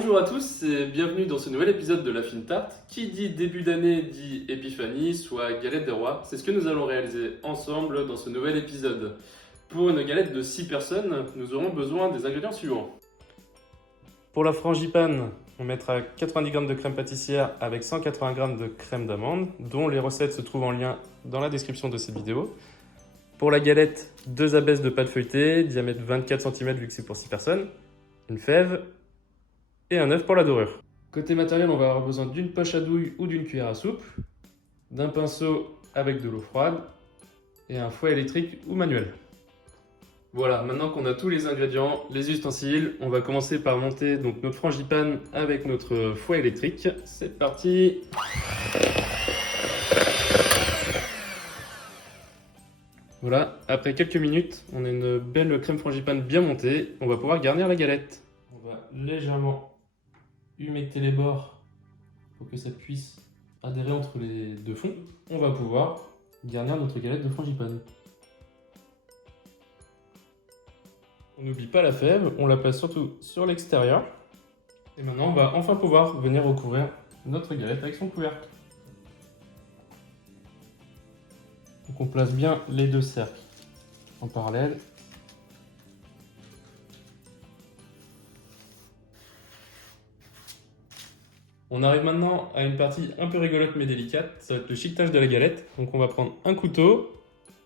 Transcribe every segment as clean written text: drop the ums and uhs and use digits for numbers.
Bonjour à tous et bienvenue dans ce nouvel épisode de La Fine Tarte. Qui dit début d'année dit épiphanie, soit galette des rois. C'est ce que nous allons réaliser ensemble dans ce nouvel épisode. Pour une galette de 6 personnes, nous aurons besoin des ingrédients suivants. Pour la frangipane, on mettra 90 g de crème pâtissière avec 180 g de crème d'amande, dont les recettes se trouvent en lien dans la description de cette vidéo. Pour la galette, 2 abaisses de pâte feuilletée, diamètre 24 cm vu que c'est pour 6 personnes, une fève et un œuf pour la dorure. Côté matériel, on va avoir besoin d'une poche à douille ou d'une cuillère à soupe, d'un pinceau avec de l'eau froide et un fouet électrique ou manuel. Voilà, maintenant qu'on a tous les ingrédients, les ustensiles, on va commencer par monter donc notre frangipane avec notre fouet électrique. C'est parti! Voilà, après quelques minutes, on a une belle crème frangipane bien montée. On va pouvoir garnir la galette. On va légèrement humecter les bords pour que ça puisse adhérer entre les deux fonds. On va pouvoir garnir notre galette de frangipane. On n'oublie pas la fève, on la place surtout sur l'extérieur. Et maintenant, on va enfin pouvoir venir recouvrir notre galette avec son couvercle. Donc on place bien les deux cercles en parallèle. On arrive maintenant à une partie un peu rigolote mais délicate, ça va être le chiquetage de la galette. Donc on va prendre un couteau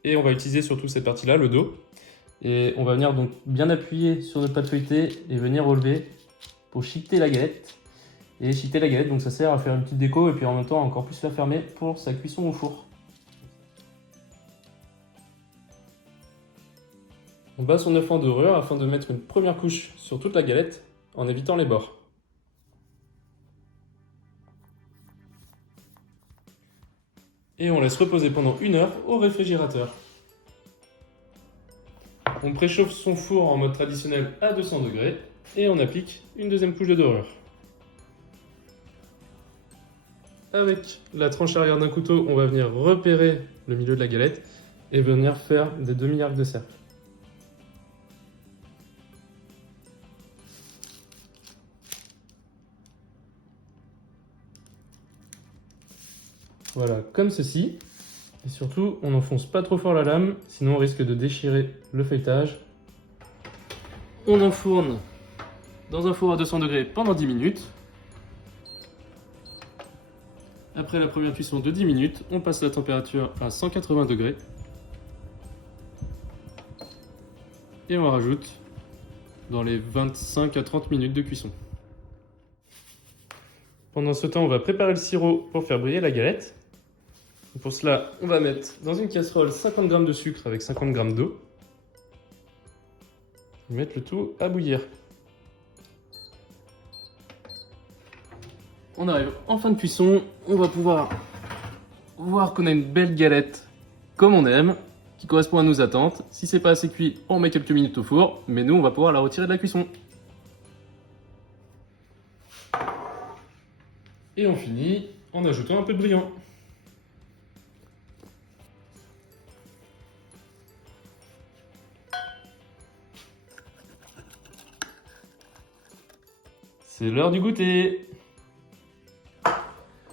et on va utiliser surtout cette partie-là, le dos. Et on va venir donc bien appuyer sur notre pâte feuilletée et venir relever pour chiqueter la galette. Et chiqueter la galette, donc ça sert à faire une petite déco et puis en même temps encore plus la fermer pour sa cuisson au four. On bat son œuf en dorure afin de mettre une première couche sur toute la galette en évitant les bords. Et on laisse reposer pendant 1 heure au réfrigérateur. On préchauffe son four en mode traditionnel à 200 degrés et on applique une deuxième couche de dorure. Avec la tranche arrière d'un couteau, on va venir repérer le milieu de la galette et venir faire des demi-arcs de cercle. Voilà, comme ceci. Et surtout, on n'enfonce pas trop fort la lame, sinon on risque de déchirer le feuilletage. On enfourne dans un four à 200 degrés pendant 10 minutes. Après la première cuisson de 10 minutes, on passe la température à 180 degrés. Et on rajoute dans les 25 à 30 minutes de cuisson. Pendant ce temps, on va préparer le sirop pour faire briller la galette. Pour cela, on va mettre dans une casserole 50 g de sucre avec 50 g d'eau. Et mettre le tout à bouillir. On arrive en fin de cuisson, on va pouvoir voir qu'on a une belle galette comme on aime, qui correspond à nos attentes. Si c'est pas assez cuit, on met quelques minutes au four, mais nous on va pouvoir la retirer de la cuisson. Et on finit en ajoutant un peu de brillant. C'est l'heure du goûter.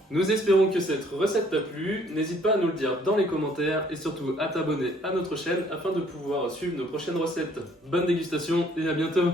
Nous espérons que cette recette t'a plu. N'hésite pas à nous le dire dans les commentaires et surtout à t'abonner à notre chaîne afin de pouvoir suivre nos prochaines recettes. Bonne dégustation et à bientôt.